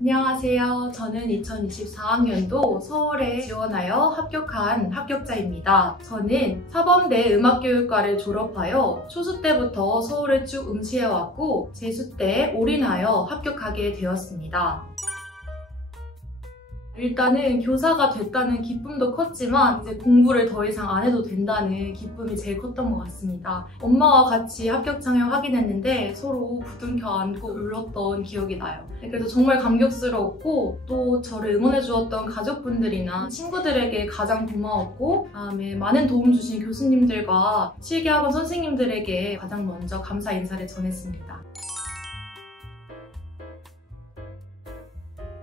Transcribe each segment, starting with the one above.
안녕하세요. 저는 2024학년도 서울에 지원하여 합격한 합격자입니다. 저는 사범대 음악교육과를 졸업하여 초수 때부터 서울에 쭉 응시해왔고 재수 때 올인하여 합격하게 되었습니다. 일단은 교사가 됐다는 기쁨도 컸지만 이제 공부를 더 이상 안 해도 된다는 기쁨이 제일 컸던 것 같습니다. 엄마와 같이 합격장을 확인했는데 서로 부둥켜 안고 울었던 기억이 나요. 그래서 정말 감격스러웠고 또 저를 응원해주었던 가족분들이나 친구들에게 가장 고마웠고 그다음에 많은 도움 주신 교수님들과 실기학원 선생님들에게 가장 먼저 감사 인사를 전했습니다.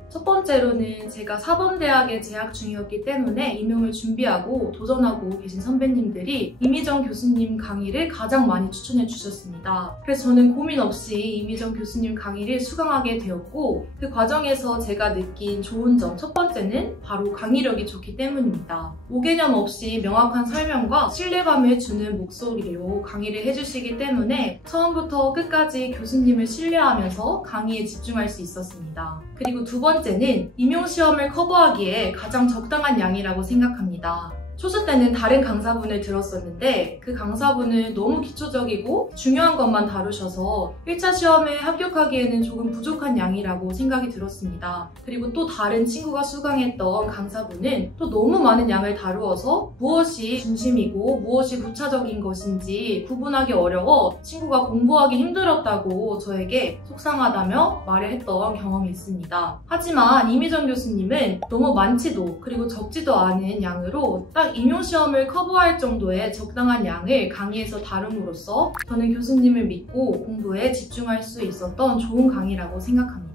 첫 번째로는 제가 사범대학에 재학 중이었기 때문에 임용을 준비하고 도전하고 계신 선배님들이 이미정 교수님 강의를 가장 많이 추천해 주셨습니다. 그래서 저는 고민 없이 이미정 교수님 강의를 수강하게 되었고 그 과정에서 제가 느낀 좋은 점 첫 번째는 바로 강의력이 좋기 때문입니다. 오개념 없이 명확한 설명과 신뢰감을 주는 목소리로 강의를 해주시기 때문에 처음부터 끝까지 교수님을 신뢰하면서 강의에 집중할 수 있었습니다. 그리고 두 번째는 임용시험을 커버하기에 가장 적당한 양이라고 생각합니다. 초수 때는 다른 강사분을 들었었는데 그 강사분은 너무 기초적이고 중요한 것만 다루셔서 1차 시험에 합격하기에는 조금 부족한 양이라고 생각이 들었습니다. 그리고 또 다른 친구가 수강했던 강사분은 또 너무 많은 양을 다루어서 무엇이 중심이고 무엇이 부차적인 것인지 구분하기 어려워 친구가 공부하기 힘들었다고 저에게 속상하다며 말을 했던 경험이 있습니다. 하지만 이미정 교수님은 너무 많지도 그리고 적지도 않은 양으로 딱 임용시험을 커버할 정도의 적당한 양을 강의에서 다룸으로써 저는 교수님을 믿고 공부에 집중할 수 있었던 좋은 강의라고 생각합니다.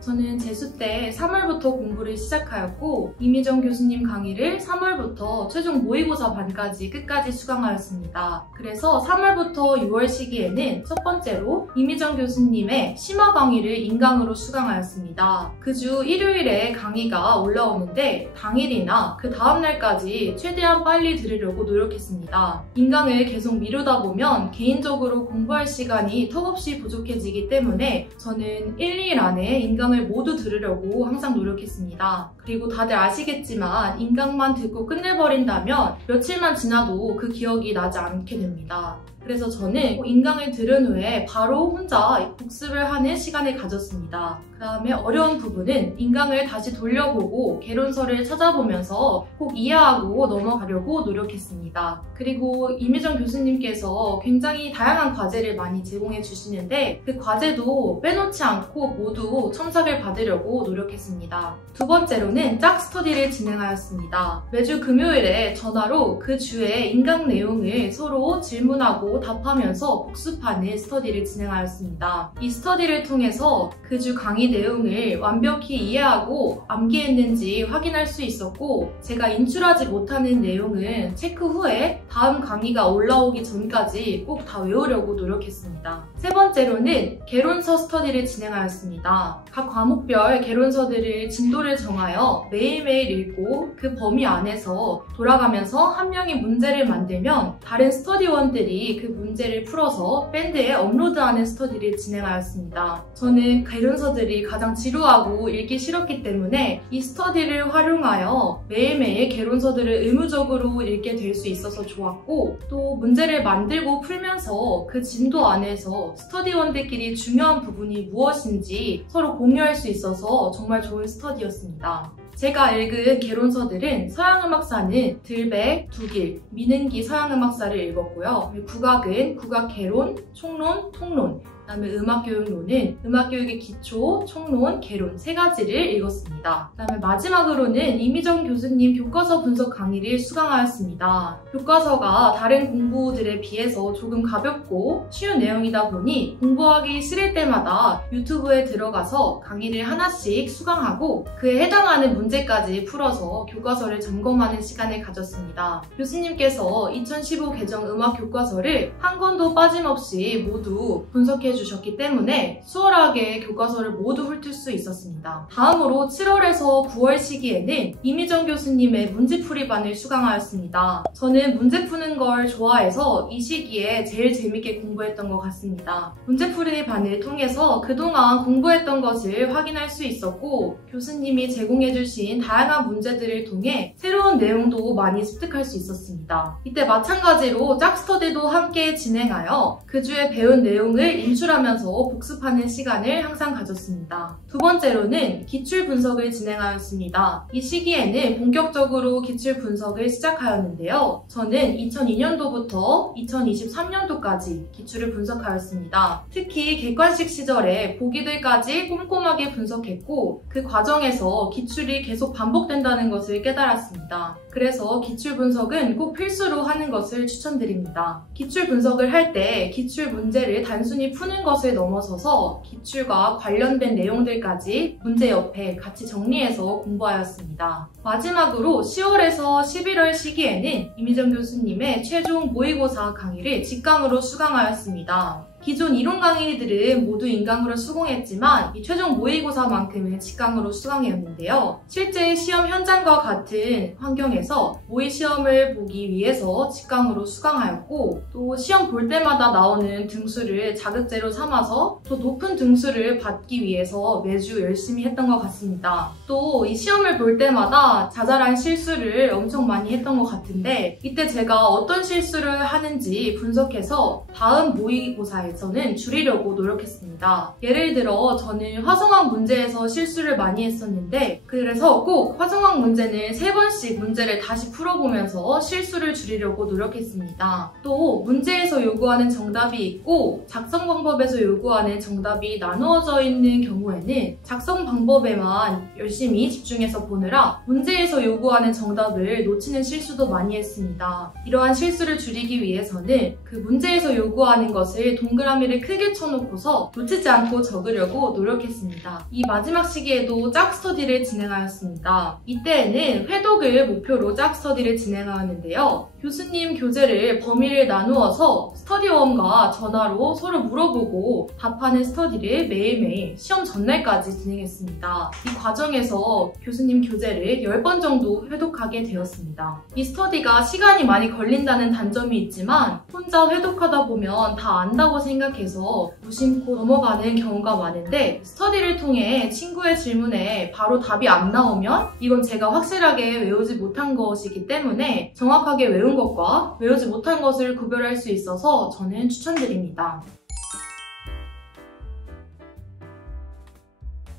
저는 재수 때 3월부터 공부를 시작하였고 이미정 교수님 강의를 3월부터 최종 모의고사 반까지 끝까지 수강하였습니다. 그래서 3월부터 6월 시기에는 첫 번째로 이미정 교수님의 심화 강의를 인강으로 수강하였습니다. 그 주 일요일에 강의가 올라오는데 당일이나 그 다음날까지 최대한 빨리 들으려고 노력했습니다. 인강을 계속 미루다 보면 개인적으로 공부할 시간이 턱없이 부족해지기 때문에 저는 1, 2일 안에 인강을 모두 들으려고 항상 노력했습니다. 그리고 다들 아시겠지만 인강만 듣고 끝내버린다면 며칠만 지나도 그 기억이 나지 않게 됩니다. 그래서 저는 인강을 들은 후에 바로 혼자 복습을 하는 시간을 가졌습니다. 그 다음에 어려운 부분은 인강을 다시 돌려보고 개론서를 찾아보면서 꼭 이해하고 넘어가려고 노력했습니다. 그리고 이미정 교수님께서 굉장히 다양한 과제를 많이 제공해 주시는데 그 과제도 빼놓지 않고 모두 첨삭을 받으려고 노력했습니다. 두 번째로는 짝 스터디를 진행하였습니다. 매주 금요일에 전화로 그 주의 인강 내용을 서로 질문하고 답하면서 복습하는 스터디를 진행하였습니다. 이 스터디를 통해서 그 주 강의 내용을 완벽히 이해하고 암기했는지 확인할 수 있었고 제가 인출하지 못하는 내용은 체크 후에 다음 강의가 올라오기 전까지 꼭 다 외우려고 노력했습니다. 세 번째로는 개론서 스터디를 진행하였습니다. 각 과목별 개론서들을 진도를 정하여 매일매일 읽고 그 범위 안에서 돌아가면서 한 명이 문제를 만들면 다른 스터디원들이 그 문제를 풀어서 밴드에 업로드하는 스터디를 진행하였습니다. 저는 개론서들이 가장 지루하고 읽기 싫었기 때문에 이 스터디를 활용하여 매일매일 개론서들을 의무적으로 읽게 될 수 있어서 좋았고 또 문제를 만들고 풀면서 그 진도 안에서 스터디원들끼리 중요한 부분이 무엇인지 서로 공유할 수 있어서 정말 좋은 스터디였습니다. 제가 읽은 개론서들은 서양음악사는 들배, 두길, 민은기 서양음악사를 읽었고요. 국악은 국악개론, 총론, 통론, 그다음에 음악교육론은 음악교육의 기초, 총론, 개론 세 가지를 읽었습니다. 그다음에 마지막으로는 이미정 교수님 교과서 분석 강의를 수강하였습니다. 교과서가 다른 공부들에 비해서 조금 가볍고 쉬운 내용이다 보니 공부하기 싫을 때마다 유튜브에 들어가서 강의를 하나씩 수강하고 그에 해당하는 문제까지 풀어서 교과서를 점검하는 시간을 가졌습니다. 교수님께서 2015 개정 음악 교과서를 한 권도 빠짐없이 모두 분석해 주셨기 때문에 수월하게 교과서를 모두 훑을 수 있었습니다. 다음으로 7월에서 9월 시기에는 이미정 교수님의 문제풀이반을 수강하였습니다. 저는 문제 푸는 걸 좋아해서 이 시기에 제일 재밌게 공부했던 것 같습니다. 문제풀이반을 통해서 그동안 공부했던 것을 확인할 수 있었고 교수님이 제공해주신 다양한 문제들을 통해 새로운 내용도 많이 습득할 수 있었습니다. 이때 마찬가지로 짝스터디도 함께 진행하여 그 주에 배운 내용을 인출하면서 복습하는 시간을 항상 가졌습니다. 두 번째로는 기출 분석을 진행하였습니다. 이 시기에는 본격적으로 기출 분석을 시작하였는데요. 저는 2002년도부터 2023년도까지 기출을 분석하였습니다. 특히 객관식 시절에 보기들까지 꼼꼼하게 분석했고 그 과정에서 기출이 계속 반복된다는 것을 깨달았습니다. 그래서 기출 분석은 꼭 필수로 하는 것을 추천드립니다. 기출 분석을 할 때 기출 문제를 단순히 푸는 것을 넘어서서 기출과 관련된 내용들까지 문제 옆에 같이 정리해서 공부하였습니다. 마지막으로 10월에서 11월 시기에는 이미정 교수님의 최종 모의고사 강의를 직강으로 수강하였습니다. 기존 이론 강의들은 모두 인강으로 수강했지만 이 최종 모의고사만큼은 직강으로 수강했는데요. 실제 시험 현장과 같은 환경에서 모의 시험을 보기 위해서 직강으로 수강하였고 또 시험 볼 때마다 나오는 등수를 자극제로 삼아서 더 높은 등수를 받기 위해서 매주 열심히 했던 것 같습니다. 또 이 시험을 볼 때마다 자잘한 실수를 엄청 많이 했던 것 같은데 이때 제가 어떤 실수를 하는지 분석해서 다음 모의고사에서는 줄이려고 노력했습니다. 예를 들어 저는 화성학 문제에서 실수를 많이 했었는데 그래서 꼭 화성학 문제는 3번씩 문제를 다시 풀어보면서 실수를 줄이려고 노력했습니다. 또 문제에서 요구하는 정답이 있고 작성 방법에서 요구하는 정답이 나누어져 있는 경우에는 작성 방법에만 열심히 집중해서 보느라 문제에서 요구하는 정답을 놓치는 실수도 많이 했습니다. 이러한 실수를 줄이기 위해서는 그 문제에서 요구하는 것을 동그라미를 크게 쳐놓고서 놓치지 않고 적으려고 노력했습니다. 이 마지막 시기에도 짝스터디를 진행하였습니다. 이때에는 회독을 목표로 짝스터디를 진행하였는데요. 교수님 교재를 범위를 나누어서 스터디원과 전화로 서로 물어보고 답하는 스터디를 매일매일 시험 전날까지 진행했습니다. 이 과정에서 교수님 교재를 10번 정도 회독하게 되었습니다. 이 스터디가 시간이 많이 걸린다는 단점이 있지만 혼자 회독하다 보면 다 안다고 생각해서 무심코 넘어가는 경우가 많은데 스터디를 통해 친구의 질문에 바로 답이 안 나오면 이건 제가 확실하게 외우지 못한 것이기 때문에 정확하게 외운 것과 외우지 못한 것을 구별할 수 있어서 저는 추천드립니다.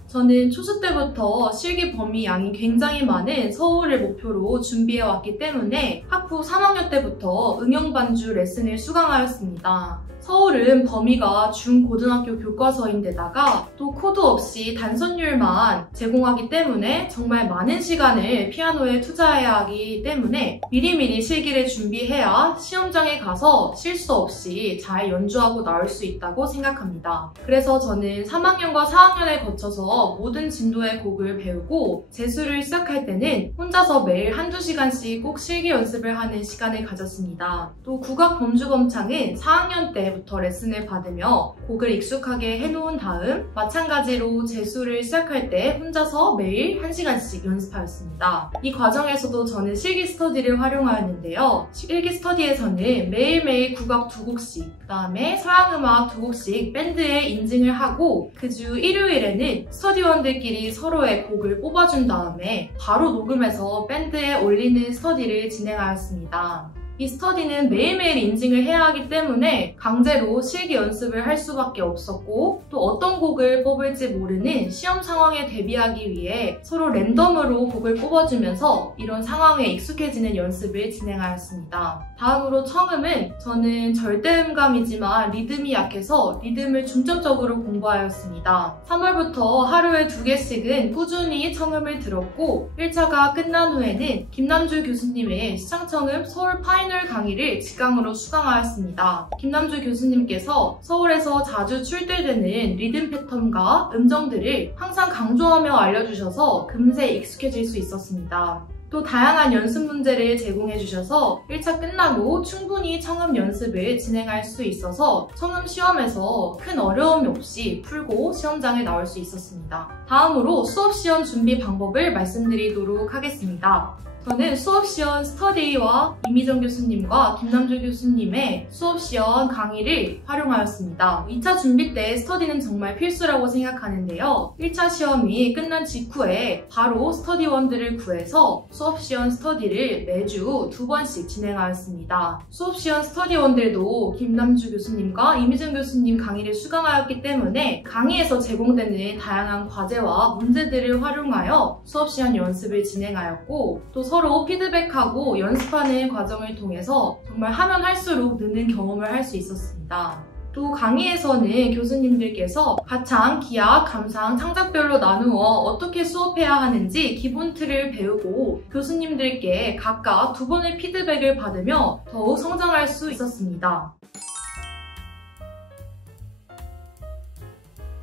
저는 초수 때부터 실기 범위 양이 굉장히 많은 서울을 목표로 준비해왔기 때문에 학부 3학년 때부터 응용반주 레슨을 수강하였습니다. 서울은 범위가 중고등학교 교과서인데다가 또 코드 없이 단선율만 제공하기 때문에 정말 많은 시간을 피아노에 투자해야 하기 때문에 미리미리 실기를 준비해야 시험장에 가서 실수 없이 잘 연주하고 나올 수 있다고 생각합니다. 그래서 저는 3학년과 4학년에 거쳐서 모든 진도의 곡을 배우고 재수를 시작할 때는 혼자서 매일 한두 시간씩 꼭 실기 연습을 하는 시간을 가졌습니다. 또 국악 범주검창은 4학년 때부터 레슨을 받으며 곡을 익숙하게 해놓은 다음 마찬가지로 재수를 시작할 때 혼자서 매일 1시간씩 연습하였습니다. 이 과정에서도 저는 실기 스터디를 활용하였는데요. 실기 스터디에서는 매일매일 국악 2곡씩, 그 다음에 서양음악 2곡씩 밴드에 인증을 하고 그 주 일요일에는 스터디원들끼리 서로의 곡을 뽑아준 다음에 바로 녹음해서 밴드에 올리는 스터디를 진행하였습니다. 이 스터디는 매일매일 인증을 해야 하기 때문에 강제로 실기 연습을 할 수밖에 없었고 또 어떤 곡을 뽑을지 모르는 시험 상황에 대비하기 위해 서로 랜덤으로 곡을 뽑아주면서 이런 상황에 익숙해지는 연습을 진행하였습니다. 다음으로 청음은 저는 절대음감이지만 리듬이 약해서 리듬을 중점적으로 공부하였습니다. 3월부터 하루에 2개씩은 꾸준히 청음을 들었고 1차가 끝난 후에는 김남주 교수님의 시창청음 서울 파이널 강의를 직강으로 수강하였습니다. 김남주 교수님께서 서울에서 자주 출제되는 리듬 패턴과 음정들을 항상 강조하며 알려주셔서 금세 익숙해질 수 있었습니다. 또 다양한 연습 문제를 제공해 주셔서 1차 끝나고 충분히 청음 연습을 진행할 수 있어서 청음 시험에서 큰 어려움이 없이 풀고 시험장에 나올 수 있었습니다. 다음으로 수업 시험 준비 방법을 말씀드리도록 하겠습니다. 저는 수업시연 스터디와 이미정 교수님과 김남주 교수님의 수업시연 강의를 활용하였습니다. 2차 준비 때 스터디는 정말 필수라고 생각하는데요. 1차 시험이 끝난 직후에 바로 스터디원들을 구해서 수업시연 스터디를 매주 2번씩 진행하였습니다. 수업시연 스터디원들도 김남주 교수님과 이미정 교수님 강의를 수강하였기 때문에 강의에서 제공되는 다양한 과제와 문제들을 활용하여 수업시연 연습을 진행하였고 또 서로 피드백하고 연습하는 과정을 통해서 정말 하면 할수록 느는 경험을 할 수 있었습니다. 또 강의에서는 교수님들께서 가창, 기악, 감상, 창작별로 나누어 어떻게 수업해야 하는지 기본 틀을 배우고 교수님들께 각각 2번의 피드백을 받으며 더욱 성장할 수 있었습니다.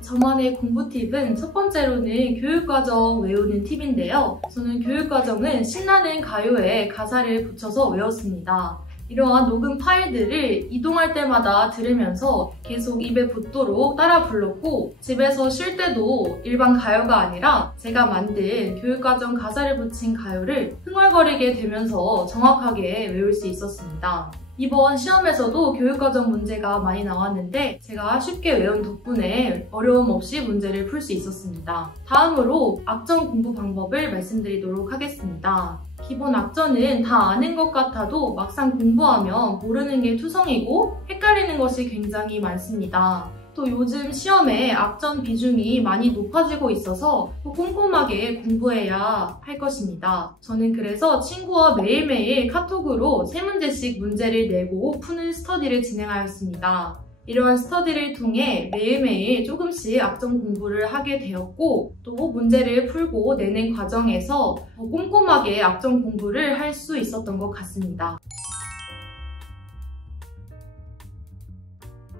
저만의 공부 팁은 첫 번째로는 교육과정 외우는 팁인데요. 저는 교육과정은 신나는 가요에 가사를 붙여서 외웠습니다. 이러한 녹음 파일들을 이동할 때마다 들으면서 계속 입에 붙도록 따라 불렀고 집에서 쉴 때도 일반 가요가 아니라 제가 만든 교육과정 가사를 붙인 가요를 흥얼거리게 되면서 정확하게 외울 수 있었습니다. 이번 시험에서도 교육과정 문제가 많이 나왔는데 제가 쉽게 외운 덕분에 어려움 없이 문제를 풀 수 있었습니다. 다음으로 악전 공부 방법을 말씀드리도록 하겠습니다. 기본 악전은 다 아는 것 같아도 막상 공부하면 모르는 게 투성이고 헷갈리는 것이 굉장히 많습니다. 또 요즘 시험에 악전 비중이 많이 높아지고 있어서 꼼꼼하게 공부해야 할 것입니다. 저는 그래서 친구와 매일매일 카톡으로 3문제씩 문제를 내고 푸는 스터디를 진행하였습니다. 이러한 스터디를 통해 매일매일 조금씩 악전 공부를 하게 되었고 또 문제를 풀고 내는 과정에서 더 꼼꼼하게 악전 공부를 할 수 있었던 것 같습니다.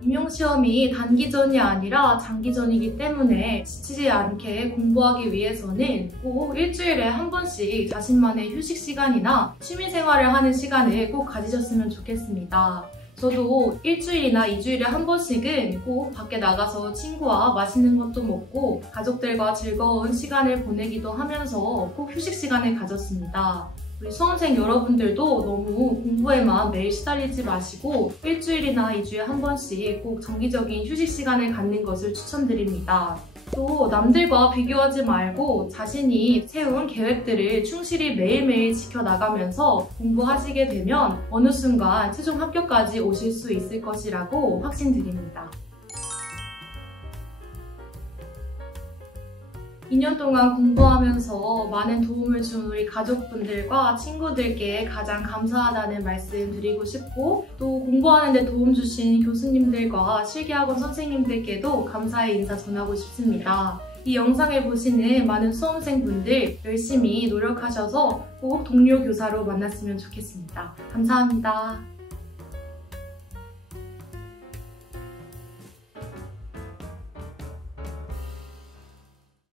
임용시험이 단기전이 아니라 장기전이기 때문에 지치지 않게 공부하기 위해서는 꼭 일주일에 한 번씩 자신만의 휴식 시간이나 취미생활을 하는 시간을 꼭 가지셨으면 좋겠습니다. 저도 일주일이나 2주일에 한 번씩은 꼭 밖에 나가서 친구와 맛있는 것도 먹고 가족들과 즐거운 시간을 보내기도 하면서 꼭 휴식 시간을 가졌습니다. 우리 수험생 여러분들도 너무 공부에만 매일 시달리지 마시고 일주일이나 2주에 한 번씩 꼭 정기적인 휴식 시간을 갖는 것을 추천드립니다. 또 남들과 비교하지 말고 자신이 세운 계획들을 충실히 매일매일 지켜나가면서 공부하시게 되면 어느 순간 최종 합격까지 오실 수 있을 것이라고 확신드립니다. 2년 동안 공부하면서 많은 도움을 준 우리 가족분들과 친구들께 가장 감사하다는 말씀 드리고 싶고 또 공부하는 데 도움 주신 교수님들과 실기학원 선생님들께도 감사의 인사 전하고 싶습니다. 이 영상을 보시는 많은 수험생분들 열심히 노력하셔서 꼭 동료 교사로 만났으면 좋겠습니다. 감사합니다.